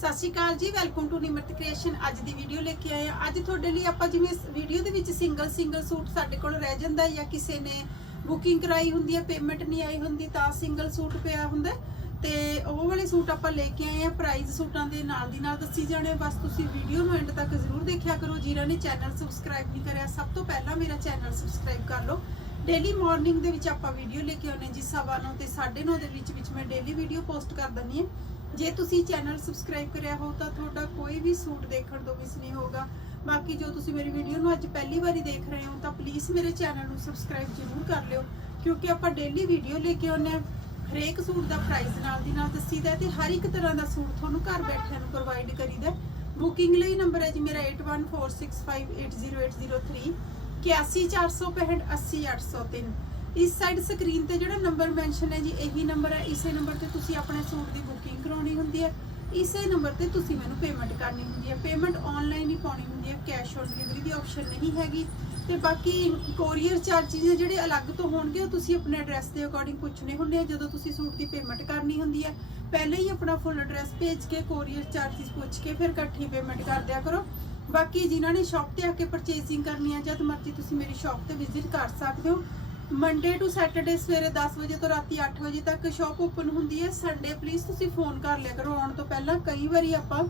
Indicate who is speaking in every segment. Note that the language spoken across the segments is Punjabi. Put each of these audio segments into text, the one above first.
Speaker 1: ਸਤਿ ਸ਼੍ਰੀ ਅਕਾਲ ਜੀ ਵੈਲਕਮ ਟੂ ਨਿਮਰਤ ਕ੍ਰੀਏਸ਼ਨ ਅੱਜ ਦੀ ਵੀਡੀਓ ਲੈ ਕੇ ਆਏ ਆ ਅੱਜ ਤੁਹਾਡੇ ਲਈ ਆਪਾਂ ਜਿਵੇਂ ਇਸ ਵੀਡੀਓ ਦੇ ਵਿੱਚ ਸਿੰਗਲ ਸਿੰਗਲ ਸੂਟ ਸਾਡੇ ਕੋਲ ਰਹਿ ਜਾਂਦਾ ਜਾਂ ਕਿਸੇ ਨੇ ਬੁਕਿੰਗ ਕਰਾਈ ਹੁੰਦੀ ਹੈ ਪੇਮੈਂਟ ਨਹੀਂ ਆਈ ਹੁੰਦੀ, ਤਾਂ ਸਿੰਗਲ ਸੂਟ ਪਿਆ ਹੁੰਦਾ ਤੇ ਉਹ ਵਾਲੇ ਸੂਟ ਆਪਾਂ ਲੈ ਕੇ ਆਏ ਆ ਪ੍ਰਾਈਸ ਸੂਟਾਂ ਦੇ ਨਾਲ ਦੀ ਨਾਲ ਦੱਸੀ ਜਾਣੇ ਬਸ ਤੁਸੀਂ ਵੀਡੀਓ ਨੂੰ ਐਂਡ ਤੱਕ ਜ਼ਰੂਰ ਦੇਖਿਆ ਕਰੋ। ਜਿਨ੍ਹਾਂ ਨੇ ਚੈਨਲ ਸਬਸਕ੍ਰਾਈਬ ਨਹੀਂ ਕਰਿਆ, ਸਭ ਤੋਂ ਪਹਿਲਾਂ ਮੇਰਾ ਚੈਨਲ ਸਬਸਕ੍ਰਾਈਬ ਕਰ ਲਓ। ਡੇਲੀ ਮਾਰਨਿੰਗ ਦੇ ਵਿੱਚ ਆਪਾਂ ਵੀਡੀਓ ਲੈ ਕੇ ਆਉਂਦੇ ਜੀ, ਸਵਾ ਤੇ 9:30 ਦੇ ਵਿੱਚ ਵਿੱਚ ਮੈਂ ਡੇਲੀ ਵੀਡੀਓ ਪੋਸਟ ਕਰ ਦਿੰਦੀ ਹਾਂ। ਜੇ ਤੁਸੀਂ ਚੈਨਲ ਸਬਸਕ੍ਰਾਈਬ ਕਰਿਆ ਹੋ ਤਾਂ ਤੁਹਾਡਾ ਕੋਈ ਵੀ ਸੂਟ ਦੇਖਣ ਤੋਂ ਮਿਸ ਨਹੀਂ ਹੋਊਗਾ। ਬਾਕੀ ਜੋ ਤੁਸੀਂ ਮੇਰੀ ਵੀਡੀਓ ਨੂੰ ਅੱਜ ਪਹਿਲੀ ਵਾਰੀ ਦੇਖ ਰਹੇ ਹੋ ਤਾਂ ਪਲੀਜ਼ ਮੇਰੇ ਚੈਨਲ ਨੂੰ ਸਬਸਕ੍ਰਾਈਬ ਜ਼ਰੂਰ ਕਰ ਲਿਓ, ਕਿਉਂਕਿ ਆਪਾਂ ਡੇਲੀ ਵੀਡੀਓ ਲੈ ਕੇ ਆਉਂਦੇ ਹਾਂ। ਹਰੇਕ ਸੂਟ ਦਾ ਪ੍ਰਾਈਸ ਨਾਲ ਦੀ ਨਾਲ ਦੱਸੀਦਾ ਹੈ ਤੇ ਹਰ ਇੱਕ ਤਰ੍ਹਾਂ ਦਾ ਸੂਟ ਤੁਹਾਨੂੰ ਘਰ ਬੈਠਿਆਂ ਨੂੰ ਪ੍ਰੋਵਾਈਡ ਕਰੀਦਾ ਬੁਕਿੰਗ ਲਈ ਨੰਬਰ ਹੈ ਜੀ ਮੇਰਾ 8146580803 8146580803 ਇਸ ਸਾਈਡ ਸਕਰੀਨ ਤੇ ਜਿਹੜਾ ਨੰਬਰ ਮੈਂਸ਼ਨ ਹੈ ਜੀ, ਇਹੀ ਨੰਬਰ ਹੈ। ਇਸੇ ਨੰਬਰ ਤੇ ਤੁਸੀਂ ਆਪਣੇ ਸੂਟ ਦੀ ਬੁਕਿੰਗ ਕਰਾਉਣੀ ਹੁੰਦੀ ਹੈ। ਇਸੇ ਨੰਬਰ ਤੇ ਤੁਸੀਂ ਮੈਨੂੰ ਪੇਮੈਂਟ ਕਰਨੀ ਹੁੰਦੀ ਹੈ। ਪੇਮੈਂਟ ਆਨਲਾਈਨ ਹੀ ਪਾਉਣੀ ਹੁੰਦੀ ਹੈ। ਕੈਸ਼ ਔਨ ਡਿਲੀਵਰੀ ਦੀ ਆਪਸ਼ਨ ਨਹੀਂ ਹੈਗੀ। ਤੇ ਬਾਕੀ ਕੋਰੀਅਰ ਚਾਰਜਸ ਜਿਹੜੇ ਅਲੱਗ ਤੋਂ ਹੋਣਗੇ, ਉਹ ਤੁਸੀਂ ਆਪਣੇ ਐਡਰੈਸ ਦੇ ਅਕੋਰਡਿੰਗ ਪੁੱਛਨੇ ਹੁੰਦੇ ਆ, ਜਦੋਂ ਤੁਸੀਂ ਸੂਟ ਦੀ ਪੇਮੈਂਟ ਕਰਨੀ ਹੁੰਦੀ ਹੈ। ਪਹਿਲੇ ਹੀ ਆਪਣਾ ਫੁੱਲ ਐਡਰੈਸ ਭੇਜ ਕੇ ਕੋਰੀਅਰ ਚਾਰਜਸ ਪੁੱਛ ਕੇ ਫਿਰ ਇਕੱਠੀ ਪੇਮੈਂਟ ਕਰ ਦਿਆ ਕਰੋ। ਬਾਕੀ ਜਿਨ੍ਹਾਂ ਨੇ ਸ਼ਾਪ ਤੇ ਆ ਕੇ ਪਰਚੇਸਿੰਗ ਕਰਨੀ ਹੈ, ਜਦ ਮਰਜ਼ੀ ਤੁਸੀਂ ਮੇਰੀ ਸ਼ਾਪ ਤੇ ਵਿਜ਼ਿਟ ਕਰ ਸਕਦੇ ਹੋ। ਮੰਡੇ ਟੂ ਸੈਟਰਡੇ ਸਵੇਰੇ 10 ਵਜੇ ਤੋਂ ਰਾਤੀ 8 ਵਜੇ ਤੱਕ ਸ਼ਾਪ ਓਪਨ ਹੁੰਦੀ ਹੈ। ਸੰਡੇ ਪਲੀਜ਼ ਤੁਸੀਂ ਫੋਨ ਕਰ ਲਿਆ ਕਰੋ। ਆਉਣ ਤੋਂ ਪਹਿਲਾਂ ਕਈ ਵਾਰੀ ਆਪਾਂ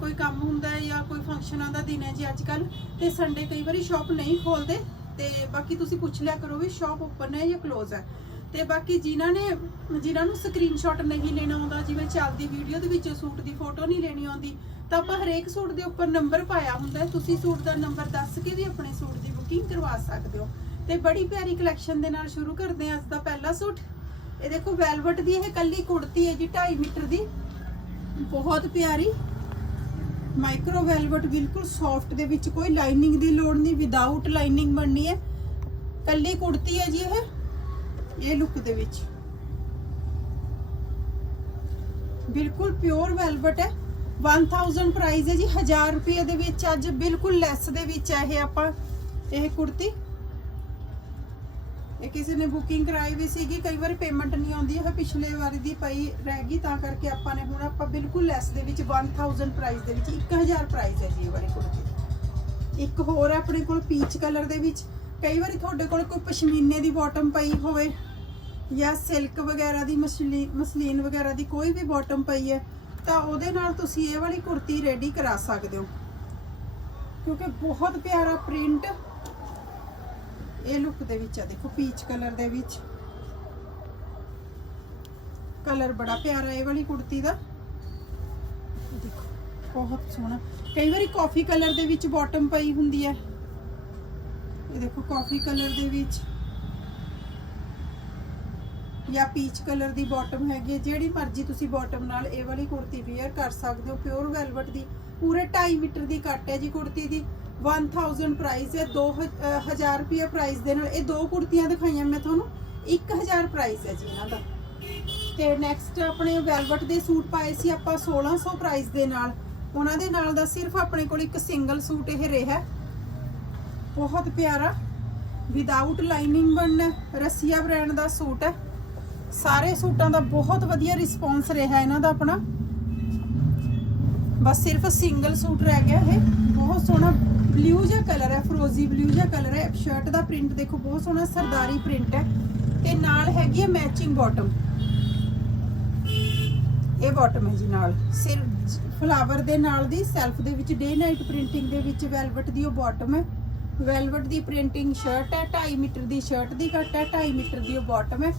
Speaker 1: ਕੋਈ ਕੰਮ ਹੁੰਦਾ ਹੈ ਜਾਂ ਕੋਈ ਫੰਕਸ਼ਨਾਂ ਦਾ ਦਿਨ ਹੈ ਜੀ ਅੱਜ ਕੱਲ ਤੇ ਸੰਡੇ ਕਈ ਵਾਰੀ ਸ਼ਾਪ ਨਹੀਂ ਖੋਲਦੇ ਤੇ ਬਾਕੀ ਤੁਸੀਂ ਪੁੱਛ ਲਿਆ ਕਰੋ ਵੀ ਸ਼ਾਪ ਓਪਨ ਹੈ ਜਾਂ ਕਲੋਜ਼ ਹੈ। ਤੇ ਬਾਕੀ ਜਿਨ੍ਹਾਂ ਨੇ, ਜਿਨ੍ਹਾਂ ਨੂੰ ਸਕਰੀਨਸ਼ਾਟ ਨਹੀਂ ਲੈਣਾ ਆਉਂਦਾ, ਜਿਵੇਂ ਚੱਲਦੀ ਵੀਡੀਓ ਦੇ ਵਿੱਚ ਸੂਟ ਦੀ ਫੋਟੋ ਨਹੀਂ ਲੈਣੀ ਆਉਂਦੀ, ਤਾਂ ਆਪਾਂ ਹਰੇਕ ਸੂਟ ਦੇ ਉੱਪਰ ਨੰਬਰ ਪਾਇਆ ਹੁੰਦਾ ਤੁਸੀਂ ਸੂਟ ਦਾ ਨੰਬਰ ਦੱਸ ਕੇ ਵੀ ਆਪਣੇ ਸੂਟ ਦੀ ਬੁਕਿੰਗ ਕਰਵਾ ਸਕਦੇ ਹੋ। ਤੇ ਬੜੀ ਪਿਆਰੀ ਕਲੈਕਸ਼ਨ ਦੇ ਨਾਲ ਸ਼ੁਰੂ ਕਰਦੇ ਹਾਂ ਅੱਜ ਦਾ ਪਹਿਲਾ ਸੂਟ। ਇਹ ਦੇਖੋ ਵੈਲਵਟ ਦੀ, ਇਹ ਕੱਲੀ ਕੁੜਤੀ ਹੈ ਜੀ 2.5 ਮੀਟਰ ਦੀ। ਬਹੁਤ ਪਿਆਰੀ। ਮਾਈਕਰੋ ਵੈਲਵਟ ਬਿਲਕੁਲ ਸੌਫਟ ਦੇ ਵਿੱਚ ਕੋਈ ਲਾਈਨਿੰਗ ਦੀ ਲੋੜ ਨਹੀਂ ਵਿਦਆਊਟ ਲਾਈਨਿੰਗ ਬਣਨੀ ਹੈ। ਕੱਲੀ ਕੁੜਤੀ ਹੈ ਜੀ ਇਹ। ਇਹ ਲੁੱਕ ਦੇ ਵਿੱਚ। ਬਿਲਕੁਲ ਪਿਓਰ ਵੈਲਵਟ ਹੈ। 1000 ਪ੍ਰਾਈਸ ਹੈ ਜੀ 1000 ਰੁਪਏ ਦੇ ਵਿੱਚ ਅੱਜ, ਬਿਲਕੁਲ ਲੈਸ ਦੇ ਵਿੱਚ ਹੈ ਇਹ ਆਪਾਂ, ਇਹ ਕੁੜਤੀ। ਇਹ ਕਿਸੇ ਨੇ ਬੁਕਿੰਗ ਕਰਾਈ ਵੀ ਸੀਗੀ, ਕਈ ਵਾਰ ਪੇਮੈਂਟ ਨਹੀਂ ਆਉਂਦੀ ਹੈ ਪਿਛਲੇ ਵਾਰੀ ਦੀ ਪਈ ਰਹਿ ਗਈ, ਤਾਂ ਕਰਕੇ ਆਪਾਂ ਨੇ ਹੁਣ ਆਪਾਂ ਬਿਲਕੁਲ ਲੈਸ ਦੇ ਵਿੱਚ 1000 ਪ੍ਰਾਈਸ ਦੇ ਵਿੱਚ 1000 ਪ੍ਰਾਈਸ ਹੈ ਜੀ ਇਹ ਵਾਲੀ ਕੁੜਤੀ ਦੀ। ਇੱਕ ਹੋਰ ਹੈ ਆਪਣੇ ਕੋਲ ਪੀਚ ਕਲਰ ਦੇ ਵਿੱਚ, ਕਈ ਵਾਰੀ ਤੁਹਾਡੇ ਕੋਲ ਕੋਈ ਪਸ਼ਮੀਨੇ ਦੀ ਬਾਟਮ ਪਈ ਹੋਵੇ, ਜਾਂ ਸਿਲਕ ਵਗੈਰਾ ਦੀ ਮਸਲੀ, ਮਸਲੀਨ ਵਗੈਰਾ ਦੀ ਕੋਈ ਵੀ ਬਾਟਮ ਪਈ ਹੈ, ਤਾਂ ਉਹਦੇ ਨਾਲ ਤੁਸੀਂ ਇਹ ਵਾਲੀ ਕੁੜਤੀ ਰੈਡੀ ਕਰਾ ਸਕਦੇ ਹੋ ਕਿਉਂਕਿ ਬਹੁਤ ਪਿਆਰਾ ਪ੍ਰਿੰਟ ਇਹ ਲੁੱਕ ਦੇ ਵਿੱਚ ਆ, ਦੇਖੋ ਪੀਚ ਕਲਰ ਦੇ ਵਿੱਚ। ਕਲਰ ਬੜਾ ਪਿਆਰਾ ਇਹ ਵਾਲੀ ਕੁੜਤੀ ਦਾ। ਦੇਖੋ, ਬਹੁਤ ਸੋਹਣਾ। ਕਈ ਵਾਰੀ ਕਾਫੀ ਕਲਰ ਦੇ ਵਿੱਚ ਬਾਟਮ ਪਈ ਹੁੰਦੀ ਹੈ। ਇਹ ਦੇਖੋ ਕਾਫੀ ਕਲਰ ਦੇ ਵਿੱਚ। ਜਾਂ ਪੀਚ ਕਲਰ ਦੀ ਬਾਟਮ ਹੈਗੀ ਹੈ, ਜਿਹੜੀ ਮਰਜ਼ੀ ਤੁਸੀਂ ਬਾਟਮ ਨਾਲ ਇਹ ਵਾਲੀ ਕੁੜਤੀ ਵੇਅਰ ਕਰ ਸਕਦੇ ਹੋ ਪਿਓਰ ਵੈਲਵਟ ਦੀ। ਪੂਰੇ 2.5 ਮੀਟਰ ਦੀ ਕੱਟ ਹੈ ਜੀ ਕੁੜਤੀ ਦੀ। 1000 ਪ੍ਰਾਈਸ ਹੈ 2000 ਰੁਪਏ ਪ੍ਰਾਈਸ ਦੇ ਨਾਲ। ਇਹ ਦੋ ਕੁੜਤੀਆਂ ਦਿਖਾਈਆਂ ਮੈਂ ਤੁਹਾਨੂੰ। 1000 ਪ੍ਰਾਈਸ ਹੈ ਜੀ ਇਹਨਾਂ ਦਾ। ਤੇ ਨੈਕਸਟ ਆਪਣੇ ਵੈਲਵਟ ਦੇ ਸੂਟ ਪਾਏ ਸੀ ਆਪਾਂ 1600 ਪ੍ਰਾਈਸ ਦੇ ਨਾਲ। ਉਹਨਾਂ ਦੇ ਨਾਲ ਦਾ ਸਿਰਫ ਆਪਣੇ ਕੋਲ ਇੱਕ ਸਿੰਗਲ ਸੂਟ ਇਹ ਰਿਹਾ। ਬਹੁਤ ਪਿਆਰਾ। ਵਿਦਆਊਟ ਲਾਈਨਿੰਗ ਬਣਨਾ ਰਸੀਆ ਬ੍ਰਾਂਡ ਦਾ ਸੂਟ ਹੈ। ਸਾਰੇ ਸੂਟਾਂ ਦਾ ਬਹੁਤ ਵਧੀਆ ਰਿਸਪੌਂਸ ਰਿਹਾ ਇਹਨਾਂ ਦਾ ਆਪਣਾ। ਬਸ ਸਿਰਫ ਸਿੰਗਲ ਸੂਟ ਰਹਿ ਗਿਆ ਇਹ। ਬਹੁਤ ਸੋਹਣਾ ਬਲੂ ਜਿਹਾ ਕਲਰ ਹੈ, ਫਰੋਜ਼ੀ ਬਲੂ ਜਿਹਾ ਕਲਰ ਹੈ। ਸ਼ਰਟ ਦਾ ਪ੍ਰਿੰਟ ਦੇਖੋ, ਬਹੁਤ ਸੋਹਣਾ ਸਰਦਾਰੀ ਪ੍ਰਿੰਟ ਹੈ। ਤੇ ਨਾਲ ਹੈਗੀ ਹੈ ਮੈਚਿੰਗ ਬਾਟਮ ਇਹ ਬਾਟਮ ਹੈ ਜੀ ਨਾਲ। ਸਿਰਫ ਫਲਾਵਰ ਦੇ ਨਾਲ ਦੀ ਸੈਲਫ ਦੇ ਵਿੱਚ ਡੇ ਨਾਈਟ ਪ੍ਰਿੰਟਿੰਗ ਦੇ ਵਿੱਚ ਵੈਲਵਟ ਦੀ ਉਹ ਬਾਟਮ ਹੈ। ਵੈਲਵਟ ਦੀ ਪ੍ਰਿੰਟਿੰਗ ਸ਼ਰਟ ਹੈ 2.5 ਮੀਟਰ ਦੀ ਸ਼ਰਟ ਦੀ ਕੱਟ ਹੈ 2.5 ਮੀਟਰ ਦੀ ਉਹ ਬਾਟਮ ਹੈ।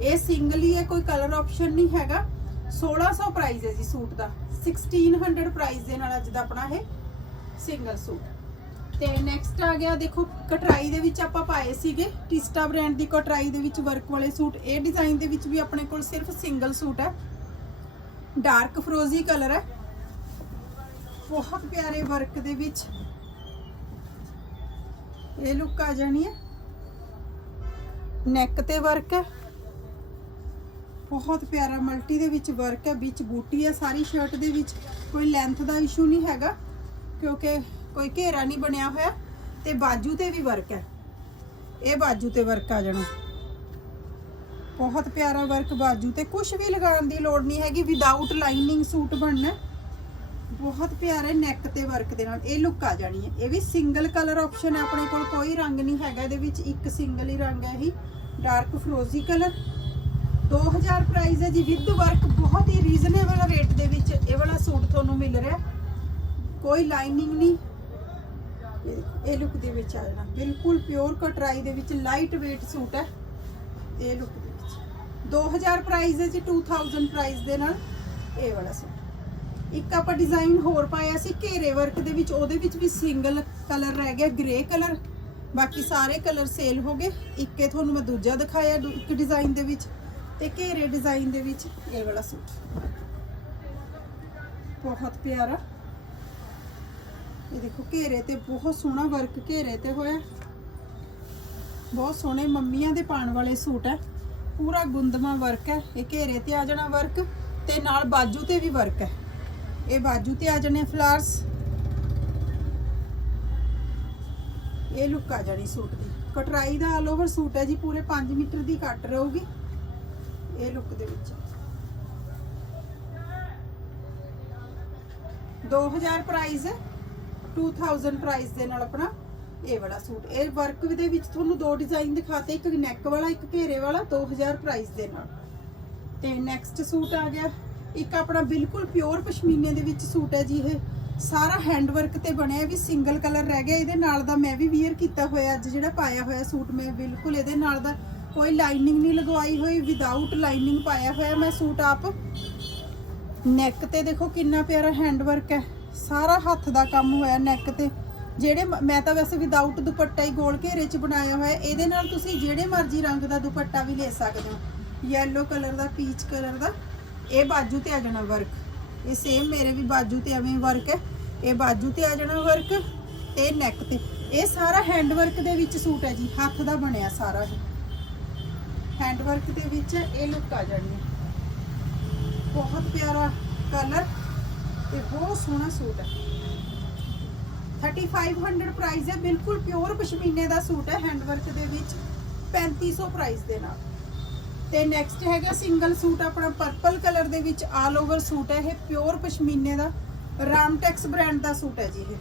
Speaker 1: ਇਹ ਸਿੰਗਲ ਹੀ ਹੈ, ਕੋਈ ਕਲਰ ਆਪਸ਼ਨ ਨਹੀਂ ਹੈਗਾ। 1600 ਪ੍ਰਾਈਸ ਹੈ ਜੀ ਸੂਟ ਦਾ। 1600 ਪ੍ਰਾਈਸ ਦੇ ਨਾਲ ਅੱਜ ਦਾ ਆਪਣਾ ਇਹ ਸਿੰਗਲ ਸੂਟ। ਤੇ ਨੈਕਸਟ ਆ ਗਿਆ, ਦੇਖੋ, ਕਟਰਾਈ ਦੇ ਵਿੱਚ ਆਪਾਂ ਪਾਏ ਸੀਗੇ। ਟਿਸਟਾ ਬ੍ਰਾਂਡ ਦੀ ਕਟਰਾਈ ਦੇ ਵਿੱਚ ਵਰਕ ਵਾਲੇ ਸੂਟ। ਇਹ ਡਿਜ਼ਾਈਨ ਦੇ ਵਿੱਚ ਵੀ ਆਪਣੇ ਕੋਲ ਸਿਰਫ ਸਿੰਗਲ ਸੂਟ ਹੈ। ਡਾਰਕ ਫਰੋਜ਼ੀ ਕਲਰ ਹੈ। ਬਹੁਤ ਪਿਆਰੇ ਵਰਕ ਦੇ ਵਿੱਚ। ਇਹ ਲੁੱਕ ਆ ਜਾਣੀ ਹੈ। ਨੈਕ ਤੇ ਵਰਕ ਹੈ। ਬਹੁਤ ਪਿਆਰਾ, ਮਲਟੀ ਦੇ ਵਿੱਚ ਵਰਕ ਹੈ, ਵਿੱਚ ਬੂਟੀ ਹੈ, ਸਾਰੀ ਸ਼ਰਟ ਦੇ ਵਿੱਚ ਕੋਈ ਲੈਂਥ ਦਾ ਇਸ਼ੂ ਨਹੀਂ ਹੈਗਾ, ਕਿਉਂਕਿ ਕੋਈ ਘੇਰਾ ਨਹੀਂ ਬਣਿਆ ਹੋਇਆ ਤੇ ਬਾਜੂ ਤੇ ਵੀ ਵਰਕ ਹੈ। ਇਹ ਬਾਜੂ ਤੇ ਵਰਕ ਆ ਜਾਣਾ। ਬਹੁਤ ਪਿਆਰਾ ਵਰਕ ਬਾਜੂ ਤੇ ਕੁਝ ਵੀ ਲਗਾਉਣ ਦੀ ਲੋੜ ਨਹੀਂ ਹੈਗੀ ਵਿਦਆਊਟ ਲਾਈਨਿੰਗ ਸੂਟ ਬਣਨਾ। ਬਹੁਤ ਪਿਆਰੇ ਨੈਕ ਤੇ ਵਰਕ ਦੇ ਨਾਲ, ਇਹ ਲੁੱਕ ਆ ਜਾਣੀ ਹੈ। ਇਹ ਵੀ ਸਿੰਗਲ ਕਲਰ ਆਪਸ਼ਨ ਹੈ, ਆਪਣੇ ਕੋਲ ਕੋਈ ਰੰਗ ਨਹੀਂ ਹੈਗਾ, ਇਹਦੇ ਵਿੱਚ ਇੱਕ ਸਿੰਗਲ ਹੀ ਰੰਗ ਹੈ ਇਹ ਡਾਰਕ ਫਰੋਜ਼ੀ ਕਲਰ 2000 ਪ੍ਰਾਈਸ ਹੈ ਜੀ। ਵਿਦ ਵਰਕ ਬਹੁਤ ਹੀ ਰੀਜ਼ਨੇਬਲ ਰੇਟ ਦੇ ਵਿੱਚ ਇਹ ਵਾਲਾ ਸੂਟ ਤੁਹਾਨੂੰ ਮਿਲ ਰਿਹਾ ਕੋਈ ਲਾਈਨਿੰਗ ਨਹੀਂ। ਇਹ- ਲੁੱਕ ਦੇ ਵਿੱਚ ਆ ਜਾਣਾ। ਬਿਲਕੁਲ ਪਿਓਰ ਕਟਰਾਈ ਦੇ ਵਿੱਚ ਲਾਈਟ weight ਸੂਟ ਹੈ। ਇਹ ਲੁੱਕ ਦੇ ਵਿੱਚ। 2000 ਪ੍ਰਾਈਸ ਹੈ ਜੀ 2000 ਪ੍ਰਾਈਸ ਦੇ ਨਾਲ ਇਹ ਵਾਲਾ ਸੂਟ। ਇੱਕ ਆਪਾਂ ਡਿਜ਼ਾਈਨ ਹੋਰ ਪਾਇਆ ਸੀ, ਘੇਰੇ ਵਰਕ ਦੇ ਵਿੱਚ। ਉਹਦੇ ਵਿੱਚ ਵੀ ਸਿੰਗਲ ਕਲਰ ਰਹਿ ਗਿਆ ਗ੍ਰੇ ਕਲਰ ਬਾਕੀ ਸਾਰੇ ਕਲਰ ਸੇਲ ਹੋ ਗਏ। ਇੱਕ ਇਹ ਤੁਹਾਨੂੰ ਮੈਂ ਦੂਜਾ ਦਿਖਾਇਆ ਦੂ- ਇੱਕ ਡਿਜ਼ਾਈਨ ਦੇ ਵਿੱਚ। ਤੇ ਘੇਰੇ ਡਿਜ਼ਾਈਨ ਦੇ ਵਿੱਚ ਇਹ ਵਾਲਾ ਸੂਟ। ਬਹੁਤ ਪਿਆਰਾ। ਇਹ ਦੇਖੋ, ਘੇਰੇ ਤੇ ਬਹੁਤ ਸੋਹਣਾ ਵਰਕ ਘੇਰੇ ਤੇ ਹੋਇਆ। ਬਹੁਤ ਸੋਹਣੇ ਮੰਮੀਆਂ ਦੇ ਪਾਣ ਵਾਲੇ ਸੂਟ ਹੈ। ਪੂਰਾ ਗੁੰਦਮਾ ਵਰਕ ਹੈ। ਇਹ ਘੇਰੇ ਤੇ ਆ ਜਾਣਾ ਵਰਕ ਤੇ ਨਾਲ ਬਾਜੂ ਤੇ ਵੀ ਵਰਕ ਹੈ। ਇਹ ਬਾਜੂ ਤੇ ਆ ਜਾਣੇ ਫਲਾਰਸ ਇਹ ਲੁੱਕ ਆ ਜਾਣੀ ਸੂਟ ਦੀ। ਕਟਰਾਈ ਦਾ ਆਲ ਓਵਰ ਸੂਟ ਹੈ ਜੀ, ਪੂਰੇ 5 ਮੀਟਰ ਦੀ ਕੱਟ ਰਹੂਗੀ। ਇਹ ਲੁੱਕ ਦੇ ਵਿੱਚ। 2000 ਪ੍ਰਾਈਸ ਹੈ। 2000 ਪ੍ਰਾਈਸ ਦੇ ਨਾਲ ਆਪਣਾ ਇਹ ਵਾਲਾ ਸੂਟ। ਇਹ ਵਰਕ ਦੇ ਵਿੱਚ ਤੁਹਾਨੂੰ ਦੋ ਡਿਜ਼ਾਈਨ ਦਿਖਾਤੇ। ਇੱਕ ਨੈਕ ਵਾਲਾ, ਇੱਕ ਘੇਰੇ ਵਾਲਾ 2000 ਪ੍ਰਾਈਸ ਦੇ ਨਾਲ। ਤੇ ਨੈਕਸਟ ਸੂਟ ਆ ਗਿਆ। ਇੱਕ ਆਪਣਾ ਬਿਲਕੁਲ ਪਿਓਰ ਪਸ਼ਮੀਨੇ ਦੇ ਵਿੱਚ ਸੂਟ ਹੈ ਜੀ ਇਹ। ਸਾਰਾ ਹੈਂਡ ਵਰਕ ਤੇ ਬਣਿਆ ਵੀ ਸਿੰਗਲ ਕਲਰ ਰਹਿ ਗਿਆ। ਇਹਦੇ ਨਾਲ ਦਾ ਮੈਂ ਵੀ ਵੀਅਰ ਕੀਤਾ ਹੋਇਆ ਅੱਜ ਜਿਹੜਾ ਪਾਇਆ ਹੋਇਆ ਸੂਟ। ਮੈਂ ਬਿਲਕੁਲ ਇਹਦੇ ਨਾਲ ਦਾ ਕੋਈ ਲਾਈਨਿੰਗ ਨਹੀਂ ਲਗਵਾਈ ਹੋਈ ਵਿਦਆਊਟ ਲਾਈਨਿੰਗ ਪਾਇਆ ਹੋਇਆ ਮੈਂ ਸੂਟ ਆਪ। ਨੈਕ ਤੇ ਦੇਖੋ ਕਿੰਨਾ ਪਿਆਰਾ ਹੈਂਡ ਵਰਕ ਹੈ। ਸਾਰਾ ਹੱਥ ਦਾ ਕੰਮ ਹੋਇਆ ਨੈਕ ਤੇ। ਜਿਹੜੇ ਮੈਂ ਤਾਂ ਵੈਸੇ ਵਿਦਆਊਟ ਦੁਪੱਟਾ ਹੀ ਗੋਲ ਘੇਰੇ 'ਚ ਬਣਾਇਆ ਹੋਇਆ। ਇਹਦੇ ਨਾਲ ਤੁਸੀਂ ਜਿਹੜੇ ਮਰਜ਼ੀ ਰੰਗ ਦਾ ਦੁਪੱਟਾ ਵੀ ਲੈ ਸਕਦੇ ਹੋ। ਯੈਲੋ ਕਲਰ ਦਾ ਪੀਚ ਕਲਰ ਦਾ। ਇਹ ਬਾਜੂ ਤੇ ਆ ਜਾਣਾ ਵਰਕ ਇਹ ਸੇਮ ਮੇਰੇ ਵੀ ਬਾਜੂ ਤੇ ਐਵੇਂ ਵਰਕ ਹੈ। ਇਹ ਬਾਜੂ ਤੇ ਆ ਜਾਣਾ ਵਰਕ ਤੇ ਨੈਕ ਤੇ। ਇਹ ਸਾਰਾ ਹੈਂਡ ਵਰਕ ਦੇ ਵਿੱਚ ਸੂਟ ਹੈ ਜੀ। ਹੱਥ ਦਾ ਬਣਿਆ ਸਾਰਾ। ਹੈਂਡ ਵਰਕ ਦੇ ਵਿੱਚ ਇਹ ਲੁੱਕ ਆ ਜਾਣੀ ਹੈ। ਬਹੁਤ ਪਿਆਰਾ ਕਲਰ ਤੇ ਬਹੁਤ ਸੋਹਣਾ ਸੂਟ ਹੈ। 3500 ਪ੍ਰਾਈਸ ਹੈ, ਬਿਲਕੁਲ ਪਿਓਰ ਪਸ਼ਮੀਨੇ ਦਾ ਸੂਟ ਹੈ ਹੈਂਡ ਵਰਕ ਦੇ ਵਿੱਚ 3500 ਪ੍ਰਾਈਸ ਦੇ ਨਾਲ। ਤੇ ਨੈਕਸਟ ਹੈਗਾ ਸਿੰਗਲ ਸੂਟ, ਆਪਣਾ ਪਰਪਲ ਕਲਰ ਦੇ ਵਿੱਚ ਆਲ ਓਵਰ ਸੂਟ ਹੈ, ਇਹ ਪਿਓਰ ਪਸ਼ਮੀਨੇ ਦਾ ਰਾਮਟੈਕਸ ਬ੍ਰਾਂਡ ਦਾ ਸੂਟ ਹੈ ਜੀ ਇਹ।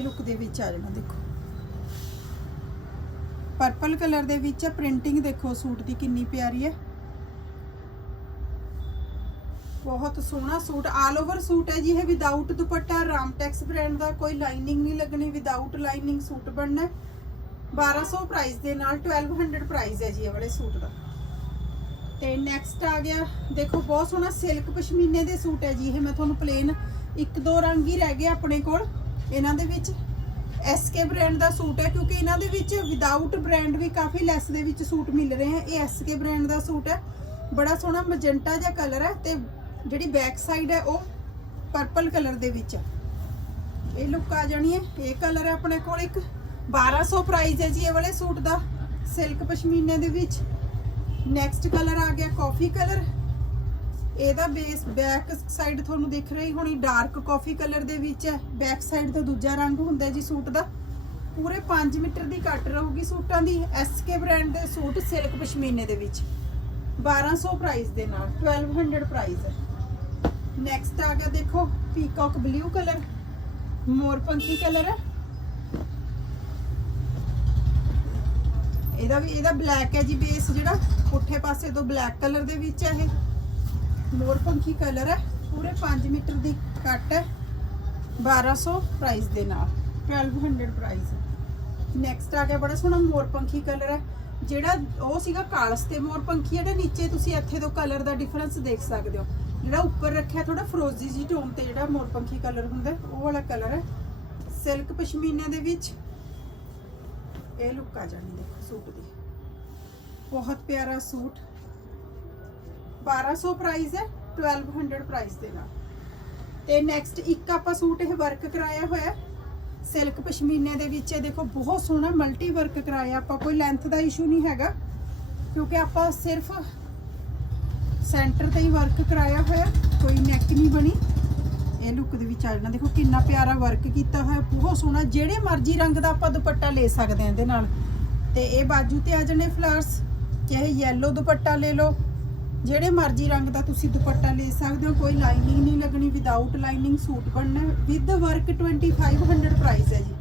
Speaker 1: ਇਹ ਲੁੱਕ ਦੇ ਵਿੱਚ ਆ ਜਾਣਾ, ਦੇਖੋ। ਪਰਪਲ ਕਲਰ ਦੇ ਵਿੱਚ ਪ੍ਰਿੰਟਿੰਗ ਦੇਖੋ, ਸੂਟ ਦੀ ਕਿੰਨੀ ਪਿਆਰੀ ਹੈ। ਬਹੁਤ ਸੋਹਣਾ ਸੂਟ ਆਲ ਓਵਰ ਸੂਟ ਹੈ ਜੀ, ਇਹ ਵਿਦਆਊਟ ਦੁਪੱਟਾ ਰਾਮਟੈਕਸ ਬ੍ਰਾਂਡ ਦਾ ਕੋਈ ਲਾਈਨਿੰਗ ਨਹੀਂ ਲੱਗਣੀ ਵਿਦਆਊਟ ਲਾਈਨਿੰਗ ਸੂਟ ਬਣਨਾ 1200 ਪ੍ਰਾਈਸ ਦੇ ਨਾਲ 1200 ਪ੍ਰਾਈਸ ਹੈ ਜੀ ਇਹ ਵਾਲੇ ਸੂਟ ਦਾ। ਤੇ ਨੈਕਸਟ ਆ ਗਿਆ, ਦੇਖੋ, ਬਹੁਤ ਸੋਹਣਾ ਸਿਲਕ ਪਸ਼ਮੀਨੇ ਦੇ ਸੂਟ ਹੈ ਜੀ, ਇਹ ਮੈਂ ਤੁਹਾਨੂੰ ਪਲੇਨ ਇੱਕ ਦੋ ਰੰਗ ਹੀ ਰਹਿ ਗਏ ਆਪਣੇ ਕੋਲ। ਇਹਨਾਂ ਦੇ ਵਿੱਚ ਐਸਕੇ ਬ੍ਰਾਂਡ ਦਾ ਸੂਟ ਹੈ, ਕਿਉਂਕਿ ਇਹਨਾਂ ਦੇ ਵਿੱਚ ਵਿਦਆਊਟ ਬ੍ਰਾਂਡ ਵੀ ਕਾਫੀ ਲੈਸ ਦੇ ਵਿੱਚ ਸੂਟ ਮਿਲ ਰਹੇ ਹੈ। ਇਹ ਐਸਕੇ ਬ੍ਰਾਂਡ ਦਾ ਸੂਟ ਹੈ। ਬੜਾ ਸੋਹਣਾ ਮੈਜੈਂਟਾ ਜਿਹਾ ਕਲਰ ਹੈ ਤੇ ਜਿਹੜੀ ਬੈਕ ਸਾਈਡ ਹੈ, ਉਹ ਪਰਪਲ ਕਲਰ ਦੇ ਵਿੱਚ ਹੈ। ਇਹ ਲੁੱਕ ਆ ਜਾਣੀ ਹੈ। ਇਹ ਕਲਰ ਹੈ ਆਪਣੇ ਕੋਲ ਇੱਕ 1200 ਪ੍ਰਾਈਸ ਹੈ ਜੀ ਇਹ ਵਾਲੇ ਸੂਟ ਦਾ ਸਿਲਕ ਪਸ਼ਮੀਨੇ ਦੇ ਵਿੱਚ। ਨੈਕਸਟ ਕਲਰ ਆ ਗਿਆ ਕਾਫੀ ਕਲਰ ਇਹਦਾ ਬੇਸ ਬੈਕ ਸਾਈਡ ਤੁਹਾਨੂੰ ਦਿਖ ਰਹੀ ਹੋਣੀ ਡਾਰਕ ਕਾਫੀ ਕਲਰ ਦੇ ਵਿੱਚ ਹੈ। ਬੈਕ ਸਾਈਡ ਦਾ ਦੂਜਾ ਰੰਗ ਹੁੰਦਾ ਜੀ ਸੂਟ ਦਾ। ਪੂਰੇ 5 ਮੀਟਰ ਦੀ ਕੱਟ ਰਹੂਗੀ ਸੂਟਾਂ ਦੀ। ਐਸਕੇ ਬ੍ਰਾਂਡ ਦੇ ਸੂਟ ਸਿਲਕ ਪਸ਼ਮੀਨੇ ਦੇ ਵਿੱਚ। 1200 ਪ੍ਰਾਈਸ ਦੇ ਨਾਲ 1200 ਪ੍ਰਾਈਸ ਹੈ। ਨੈਕਸਟ ਆ ਗਿਆ ਦੇਖੋ ਪੀਕਾਕ ਬਲੂ ਕਲਰ ਮੋਰਪੰਖੀ ਕਲਰ ਹੈ। ਇਹਦਾ ਵੀ ਇਹਦਾ ਬਲੈਕ ਹੈ ਜੀ ਬੇਸ ਜਿਹੜਾ। ਪੁੱਠੇ ਪਾਸੇ ਤੋਂ ਬਲੈਕ ਕਲਰ ਦੇ ਵਿੱਚ ਹੈ ਇਹ। ਮੋਰਪੰਖੀ ਕਲਰ ਹੈ, ਪੂਰੇ 5 ਮੀਟਰ ਦੀ ਕੱਟ ਹੈ 1200 ਪ੍ਰਾਈਸ ਦੇ ਨਾਲ 1200 ਪ੍ਰਾਈਸ ਨੈਕਸਟ ਆ ਗਿਆ ਬੜਾ ਸੋਹਣਾ ਮੋਰਪੰਖੀ ਕਲਰ ਹੈ, ਜਿਹੜਾ ਉਹ ਸੀਗਾ ਕਾਲਸ ਤੇ ਮੋਰਪੰਖੀ ਜਿਹੜਾ ਨੀਚੇ ਤੁਸੀਂ ਇੱਥੇ ਤੋਂ ਕਲਰ ਦਾ ਡਿਫਰੈਂਸ ਦੇਖ ਸਕਦੇ ਹੋ। ਜਿਹੜਾ ਉੱਪਰ ਰੱਖਿਆ ਥੋੜਾ ਫਰੋਜ਼ੀ ਜੀ ਟੋਨ ਤੇ ਜਿਹੜਾ ਮੋਰਪੰਖੀ ਕਲਰ ਹੁੰਦਾ, ਉਹ ਵਾਲਾ ਕਲਰ ਹੈ। ਸਿਲਕ ਪਸ਼ਮੀਨਾ ਦੇ ਵਿੱਚ। ਇਹ ਲੁੱਕ ਆ ਜਾਣੀ ਦੇਖੋ ਸੂਟ ਦੀ। ਬਹੁਤ ਪਿਆਰਾ ਸੂਟ। 1200 ਪ੍ਰਾਈਸ ਹੈ 1200 ਪ੍ਰਾਈਸ ਦੇ ਨਾਲ। ਤੇ ਨੈਕਸਟ ਇੱਕ ਆਪਾਂ ਸੂਟ ਇਹ ਵਰਕ ਕਰਾਇਆ ਹੋਇਆ ਸਿਲਕ ਪਸ਼ਮੀਨੇ ਦੇ ਵਿੱਚ। ਇਹ ਦੇਖੋ, ਬਹੁਤ ਸੋਹਣਾ ਮਲਟੀ ਵਰਕ ਕਰਾਇਆ ਆਪਾਂ, ਕੋਈ ਲੈਂਥ ਦਾ ਇਸ਼ੂ ਨਹੀਂ ਹੈਗਾ। ਕਿਉਂਕਿ ਆਪਾਂ ਸਿਰਫ ਸੈਂਟਰ ਤੇ ਹੀ ਵਰਕ ਕਰਾਇਆ ਹੋਇਆ, ਕੋਈ ਨੈਕ ਨਹੀਂ ਬਣੀ। ਇਹ ਲੁੱਕ ਦੇ ਵਿੱਚ ਆ ਜਾਣਾ। ਦੇਖੋ, ਕਿੰਨਾ ਪਿਆਰਾ ਵਰਕ ਕੀਤਾ ਹੋਇਆ, ਬਹੁਤ ਸੋਹਣਾ। ਜਿਹੜੇ ਮਰਜ਼ੀ ਰੰਗ ਦਾ ਆਪਾਂ ਦੁਪੱਟਾ ਲੈ ਸਕਦੇ ਹਾਂ ਇਹਦੇ ਨਾਲ। ਤੇ ਇਹ ਬਾਜੂ ਤੇ ਆ ਜਾਣੇ ਫਲਾਰਸ ਚਾਹੇ ਯੈਲੋ ਦੁਪੱਟਾ ਲੈ ਲਓ ਜਿਹੜੇ ਮਰਜ਼ੀ ਰੰਗ ਦਾ ਤੁਸੀਂ ਦੁਪੱਟਾ ਲੈ ਸਕਦੇ ਹੋ, ਕੋਈ ਲਾਈਨਿੰਗ ਨਹੀਂ ਲੱਗਣੀ ਵਿਦਆਊਟ ਲਾਈਨਿੰਗ ਸੂਟ ਬਣਨਾ ਵਿਦ ਵਰਕ 2500 ਪ੍ਰਾਈਸ ਹੈ ਜੀ।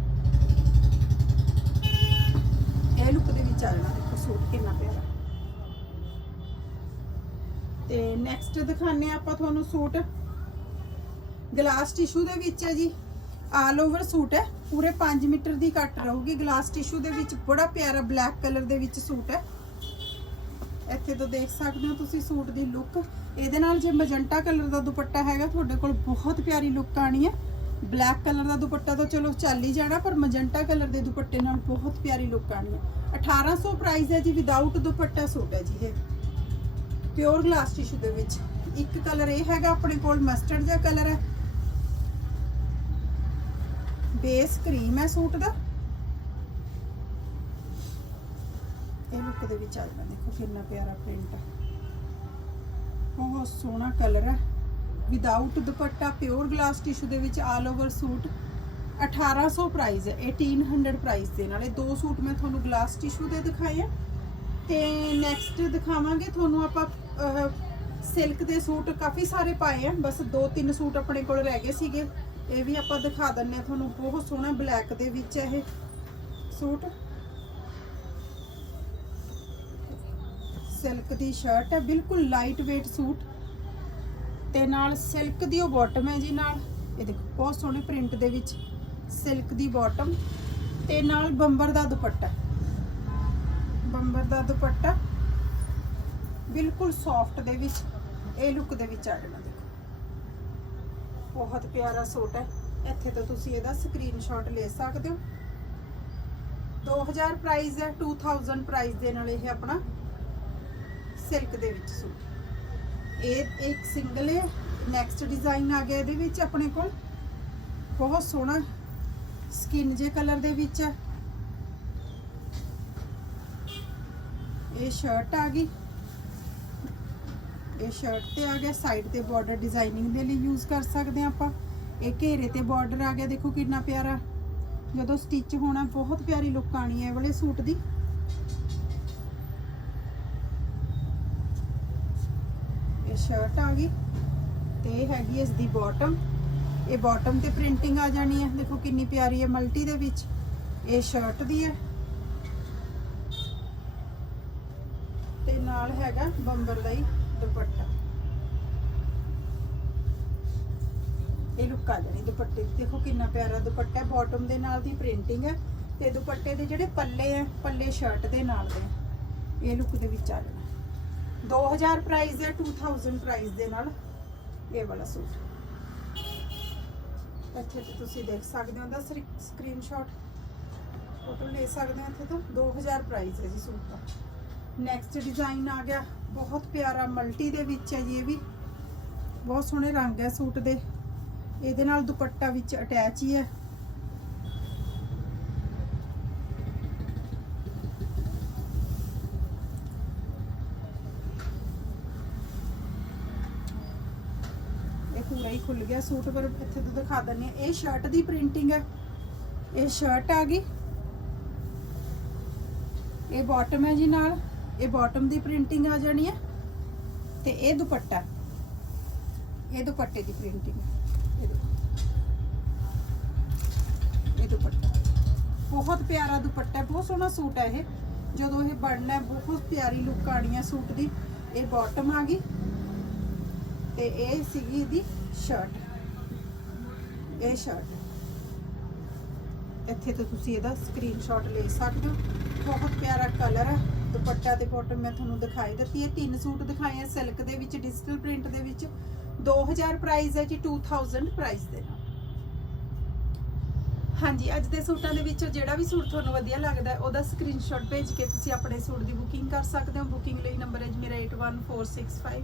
Speaker 1: ਇਹ ਲੁੱਕ ਦੇ ਵਿੱਚ ਆ ਜਾਣਾ, ਦੇਖੋ ਸੂਟ ਕਿੰਨਾ ਪਿਆਰਾ। ਤੇ ਨੈਕਸਟ ਦਿਖਾਣੇ ਆਪਾਂ ਤੁਹਾਨੂੰ ਸੂਟ। ਗਲਾਸ ਟਿਸ਼ੂ ਦੇ ਵਿੱਚ ਹੈ ਜੀ ਆਲ ਓਵਰ ਸੂਟ ਹੈ, ਪੂਰੇ 5 ਮੀਟਰ ਦੀ ਕੱਟ ਰਹੂਗੀ। ਗਲਾਸ ਟਿਸ਼ੂ ਦੇ ਵਿੱਚ ਬੜਾ ਪਿਆਰਾ ਬਲੈਕ ਕਲਰ ਦੇ ਵਿੱਚ ਸੂਟ ਹੈ। ਇੱਥੇ ਤੋਂ ਦੇਖ ਸਕਦੇ ਹੋ ਤੁਸੀਂ ਸੂਟ ਦੀ ਲੁੱਕ ਇਹਦੇ ਨਾਲ ਜੇ ਮਜੰਟਾ ਕਲਰ ਦਾ ਦੁਪੱਟਾ ਹੈਗਾ, ਤੁਹਾਡੇ ਕੋਲ ਬਹੁਤ ਪਿਆਰੀ ਲੁੱਕ ਆਣੀ ਹੈ। ਬਲੈਕ ਕਲਰ ਦਾ ਦੁਪੱਟਾ ਤਾਂ ਚਲੋ ਚੱਲ ਹੀ ਜਾਣਾ, ਪਰ ਮਜੰਟਾ ਕਲਰ ਦੇ ਦੁਪੱਟੇ ਨਾਲ ਬਹੁਤ ਪਿਆਰੀ ਲੁੱਕ ਆਣੀ ਹੈ। 1800 ਪ੍ਰਾਈਸ ਹੈ ਜੀ ਵਿਦਆਊਟ ਦੁਪੱਟਾ ਸੂਟ ਹੈ ਜੀ ਇਹ। ਪਿਓਰ ਗਲਾਸ ਟਿਸ਼ੂ ਦੇ ਵਿੱਚ। ਇੱਕ ਕਲਰ ਇਹ ਹੈਗਾ ਆਪਣੇ ਕੋਲ ਮਸਟਰਡ ਜਿਹਾ ਕਲਰ ਹੈ। ਬੇਸ ਕਰੀਮ ਹੈ ਸੂਟ ਦਾ। ਇਹ ਦੇ ਵਿੱਚ ਆ ਜਾਂਦਾ। ਦੇਖੋ ਕਿੰਨਾ ਪਿਆਰਾ ਪ੍ਰਿੰਟ ਹੈ ਬਹੁਤ ਸੋਹਣਾ ਕਲਰ ਹੈ without dupatta pure glass tissue ਦੇ ਵਿੱਚ ਆਲ ਓਵਰ ਸੂਟ 1800 ਪ੍ਰਾਈਸ ਹੈ 1800 ਪ੍ਰਾਈਸ ਦੇ। ਨਾਲੇ ਦੋ ਸੂਟ ਮੈਂ ਤੁਹਾਨੂੰ ਗਲਾਸ ਟਿਸ਼ੂ ਦੇ ਦਿਖਾਏ ਆ। ਤੇ ਨੈਕਸਟ ਦਿਖਾਵਾਂਗੇ ਤੁਹਾਨੂੰ ਆਪਾਂ ਸਿਲਕ ਦੇ ਸੂਟ ਕਾਫੀ ਸਾਰੇ ਪਾਏ ਆ। ਬਸ ਦੋ ਤਿੰਨ ਸੂਟ ਆਪਣੇ ਕੋਲ ਰਹਿ ਗਏ ਸੀਗੇ। ਇਹ ਵੀ ਆਪਾਂ ਦਿਖਾ ਦਿੰਨੇ ਆ ਤੁਹਾਨੂੰ। ਬਹੁਤ ਸੋਹਣਾ ਬਲੈਕ ਦੇ ਵਿੱਚ ਹੈ ਇਹ ਸੂਟ। ਸਿਲਕ ਦੀ ਸ਼ਰਟ ਹੈ, ਬਿਲਕੁਲ ਲਾਈਟ weight ਸੂਟ। ਤੇ ਨਾਲ ਸਿਲਕ ਦੀ ਉਹ ਬਾਟਮ ਹੈ ਜੀ ਨਾਲ। ਇਹ ਦੇਖੋ, ਬਹੁਤ ਸੋਹਣੇ ਪ੍ਰਿੰਟ ਦੇ ਵਿੱਚ ਸਿਲਕ ਦੀ ਬਾਟਮ ਤੇ ਨਾਲ ਬੰਬਰ ਦਾ ਦੁਪੱਟਾ। ਬੰਬਰ ਦਾ ਦੁਪੱਟਾ ਬਿਲਕੁਲ ਸੌਫਟ ਦੇ ਵਿੱਚ, ਇਹ ਲੁੱਕ ਦੇ ਵਿੱਚ ਆ ਜਾਣਾ ਦੇਖੋ। ਬਹੁਤ ਪਿਆਰਾ ਸੂਟ ਹੈ। ਇੱਥੇ ਤੋਂ ਤੁਸੀਂ ਇਹਦਾ ਸਕਰੀਨਸ਼ਾਟ ਲੈ ਸਕਦੇ ਹੋ। 2000 ਪ੍ਰਾਈਸ ਹੈ 2000 ਪ੍ਰਾਈਸ ਦੇ ਨਾਲ ਇਹ ਆਪਣਾ ਸਿਲਕ ਦੇ ਵਿੱਚ ਸੂਟ। ਇਹ ਇੱਕ ਸਿੰਗਲ ਹੈ ਨੈਕਸਟ ਡਿਜ਼ਾਈਨ ਆ ਗਿਆ ਇਹਦੇ ਵਿੱਚ ਆਪਣੇ ਕੋਲ। ਬਹੁਤ ਸੋਹਣਾ ਸਕਿਨ ਜੇ ਕਲਰ ਦੇ ਵਿੱਚ ਹੈ। ਇਹ ਸ਼ਰਟ ਆ ਗਈ। ਇਹ ਸ਼ਰਟ ਤੇ ਆ ਗਿਆ ਸਾਈਡ ਤੇ ਬਾਰਡਰ ਡਿਜ਼ਾਈਨਿੰਗ ਦੇ ਲਈ ਯੂਜ਼ ਕਰ ਸਕਦੇ ਆ ਆਪਾਂ। ਇਹ ਘੇਰੇ ਤੇ ਬਾਰਡਰ ਆ ਗਿਆ, ਦੇਖੋ ਕਿੰਨਾ ਪਿਆਰਾ। ਜਦੋਂ ਸਟਿਚ ਹੋਣਾ, ਬਹੁਤ ਪਿਆਰੀ ਲੁੱਕ ਆਣੀ ਹੈ ਇਹ ਵਾਲੇ ਸੂਟ ਦੀ। ਇਹ ਸ਼ਰਟ ਆ ਗਈ ਤੇ ਇਹ ਹੈਗੀ ਇਸ ਦੀ ਬਾਟਮ ਇਹ ਬਾਟਮ ਤੇ ਪ੍ਰਿੰਟਿੰਗ ਆ ਜਾਣੀ ਹੈ ਦੇਖੋ ਕਿੰਨੀ ਪਿਆਰੀ ਹੈ ਮਲਟੀ ਦੇ ਵਿੱਚ। ਇਹ ਸ਼ਰਟ ਦੀ ਹੈ ਤੇ ਨਾਲ ਹੈਗਾ ਬੰਬਰ ਦਾ ਹੀ ਦੁਪੱਟਾ। ਇਹ ਲੁੱਕ ਆ ਜਾਣੀ ਦੁਪੱਟੇ ਦੀ। ਦੇਖੋ ਕਿੰਨਾ ਪਿਆਰਾ ਦੁਪੱਟਾ। ਬਾਟਮ ਦੇ ਨਾਲ ਦੀ ਪ੍ਰਿੰਟਿੰਗ ਹੈ ਤੇ ਦੁਪੱਟੇ ਦੇ ਜਿਹੜੇ ਪੱਲੇ ਆ, ਪੱਲੇ ਸ਼ਰਟ ਦੇ ਨਾਲ ਦੇ। ਇਹ ਲੁੱਕ ਦੇ ਵਿੱਚ ਆ ਜਾਣਾ। 2000 ਪ੍ਰਾਈਸ ਹੈ 2000 ਪ੍ਰਾਈਸ ਦੇ ਨਾਲ ਇਹ ਵਾਲਾ ਸੂਟ। ਇੱਥੇ ਤੇ ਤੁਸੀਂ ਦੇਖ ਸਕਦੇ ਹੋ ਦਾ ਸਕਰੀਨਸ਼ਾਟ ਫੋਟੋ ਲੈ ਸਕਦੇ ਹੋ ਇੱਥੇ ਤੋਂ। 2000 ਪ੍ਰਾਈਸ ਹੈ ਜੀ ਸੂਟ ਦਾ। ਨੈਕਸਟ ਡਿਜ਼ਾਈਨ ਆ ਗਿਆ। ਬਹੁਤ ਪਿਆਰਾ ਮਲਟੀ ਦੇ ਵਿੱਚ ਹੈ ਜੀ ਇਹ ਵੀ। ਬਹੁਤ ਸੋਹਣੇ ਰੰਗ ਹੈ ਸੂਟ ਦੇ। ਇਹਦੇ ਨਾਲ ਦੁਪੱਟਾ ਵਿੱਚ ਅਟੈਚ ਹੀ ਹੈ ਇਹ ਪੂਰਾ ਹੀ ਖੁੱਲ ਗਿਆ ਸੂਟ, ਪਰ ਇੱਥੇ ਤੋਂ ਦਿਖਾ ਦਿੰਨੀ ਆ ਇਹ ਸ਼ਰਟ ਦੀ ਪ੍ਰਿੰਟਿੰਗ ਹੈ। ਇਹ ਸ਼ਰਟ ਆ ਗਈ। ਇਹ ਬਾਟਮ ਹੈ ਜੀ ਨਾਲ। ਇਹ ਬਾਟਮ ਦੀ ਪ੍ਰਿੰਟਿੰਗ ਆ ਜਾਣੀ ਹੈ। ਤੇ ਇਹ ਦੁਪੱਟਾ ਇਹ ਦੁਪੱਟੇ ਦੀ ਪ੍ਰਿੰਟਿੰਗ ਹੈ। ਇਹ ਦੇਖੋ। ਇਹ ਦੁਪੱਟਾ ਬਹੁਤ ਪਿਆਰਾ ਦੁਪੱਟਾ ਹੈ। ਬਹੁਤ ਸੋਹਣਾ ਸੂਟ ਹੈ ਇਹ। ਜਦੋਂ ਇਹ ਬਣਨਾ ਬਹੁਤ ਪਿਆਰੀ ਲੁੱਕ ਆਣੀ ਹੈ ਸੂਟ ਦੀ। ਇਹ ਬਾਟਮ ਆ ਗਈ। ਤੇ ਇਹ ਸੀਗੀ ਇਹਦੀ ਸ਼ਰਟ ਇਹ ਸ਼ਰਟ ਇੱਥੇ ਤੋਂ ਤੁਸੀਂ ਇਹਦਾ ਸਕਰੀਨਸ਼ਾਟ ਲੈ ਸਕਦੇ ਹੋ। ਬਹੁਤ ਪਿਆਰਾ ਕਲਰ ਹੈ। ਦੁਪੱਟਾ ਤੇ ਬਾਟਮ ਮੈਂ ਤੁਹਾਨੂੰ ਦਿਖਾਈ ਦਿੱਤੀ ਹੈ। ਤਿੰਨ ਸੂਟ ਦਿਖਾਏ ਆ ਸਿਲਕ ਦੇ ਵਿੱਚ ਡਿਜੀਟਲ ਪ੍ਰਿੰਟ ਦੇ ਵਿੱਚ। 2000 ਪ੍ਰਾਈਸ ਹੈ ਜੀ 2000 ਪ੍ਰਾਈਸ ਦੇ ਨਾਲ। ਹਾਂਜੀ, ਅੱਜ ਦੇ ਸੂਟਾਂ ਦੇ ਵਿੱਚੋਂ ਜਿਹੜਾ ਵੀ ਸੂਟ ਤੁਹਾਨੂੰ ਵਧੀਆ ਲੱਗਦਾ ਹੈ, ਉਹਦਾ ਸਕਰੀਨਸ਼ਾਟ ਭੇਜ ਕੇ ਤੁਸੀਂ ਆਪਣੇ ਸੂਟ ਦੀ ਬੁਕਿੰਗ ਕਰ ਸਕਦੇ ਹੋ। ਬੁਕਿੰਗ ਲਈ ਨੰਬਰ ਹੈ ਜੀ ਮੇਰਾ 8146580803 81465